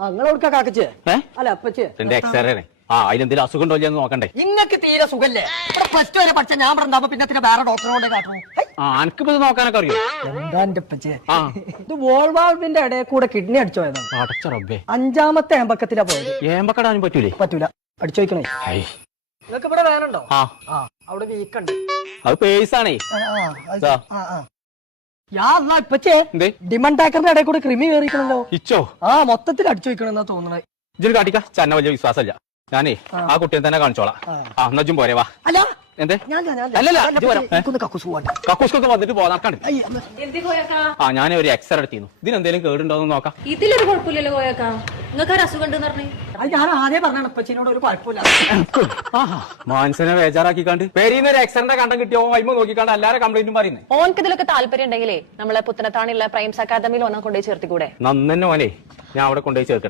നിങ്ങളെവിടുക്കാ കാക്കച്ചേ അല്ല അപ്പച്ചേ എക്സ്റേ അതിലെന്തെങ്കിലും അസുഖം ഉണ്ടോ എന്ന് നോക്കണ്ടേ? ഇങ്ങക്ക് തീരെ സുഖല്ലേ? പ്ലസ് ടു വരെ പഠിച്ച ഞാൻ പറഞ്ഞപ്പോ പിന്നെ വേറെ ഡോക്ടറോട് കാട്ടു. എനിക്കിപ്പോ ഇത് നോക്കാനൊക്കെ അറിയോ? എന്താ എന്റെ അപ്പച്ചേ, ഇത് വോൾവാൾവിന്റെ ഇടയിൽ കൂടെ കിഡ്നി അടിച്ചു പോയതാണ്. അടച്ച റബ്ബേ, 5ാമത്തെ ഏമ്പക്കത്തിലാ പോയത്. ഏമ്പക്കടാനും പറ്റൂലേ? പറ്റൂല, അടിച്ചു വയ്ക്കണേ. നിങ്ങൾക്ക് ഇവിടെ വേനുണ്ടോ? അവിടെ വീക്കുണ്ട്. അത് പേഴ്സാണേ. ഇപ്പച്ചേ ഡിമണ്ട് ടാക്കറിന്റെ ഇടയിൽ കൂടെ ക്രിമി കയറിക്കണല്ലോ. ഇച്ചോ? മൊത്തത്തിൽ അടിച്ചു വയ്ക്കണെന്നാ തോന്നണേ. ഇജ്ജ് കാട്ടിക്ക, ചന്ന വലിയ വിശ്വാസമല്ല. ഞാനേ ആ കുട്ടിയെ തന്നെ കാണിച്ചോളാം. നജ്ജും പോരെ വാ. അല്ല എന്തേ? അല്ലല്ല, കക്കൂസ്കൊക്കെ വന്നിട്ട് പോകാണ്ട്. ഞാൻ ഒരു എക്സ്റേ എടുത്തിരുന്നു. ഇതിനെന്തെങ്കിലും കേടുണ്ടോന്ന് നോക്കാം. ഇതിലൊരു കുഴപ്പമില്ലല്ലോ കോയക്കാ, നിങ്ങൾക്ക് അസുഖം ഉണ്ടെന്ന് പറഞ്ഞു. ഞാൻ ആദ്യം പറഞ്ഞാണ് ഇപ്പച്ചിനോട് ഒരു കുഴപ്പമില്ല. മനസ്സിനെ ബേജാറാക്കിക്കാണ്ട് പേരീന്ന് ഒരു എക്സ്റേ കണ്ടം കിട്ടിയോ അയിമ നോക്കിക്കാണ്ട് എല്ലാരും കംപ്ലൈന്റും പറയുന്നത്. ഓനക്ക് ഇതിലൊക്കെ താല്പര്യം ഉണ്ടെങ്കിലേ നമ്മളെ പുത്തനത്താണിയുള്ള പ്രൈംസ് അക്കാദമിയിൽ ഓനെ കൊണ്ടുപോയി ചേർത്തിക്കൂടെ? നന്നെ ഓനെ ഞാൻ അവിടെ കൊണ്ടുപോയി ചേർക്കട്ടെ.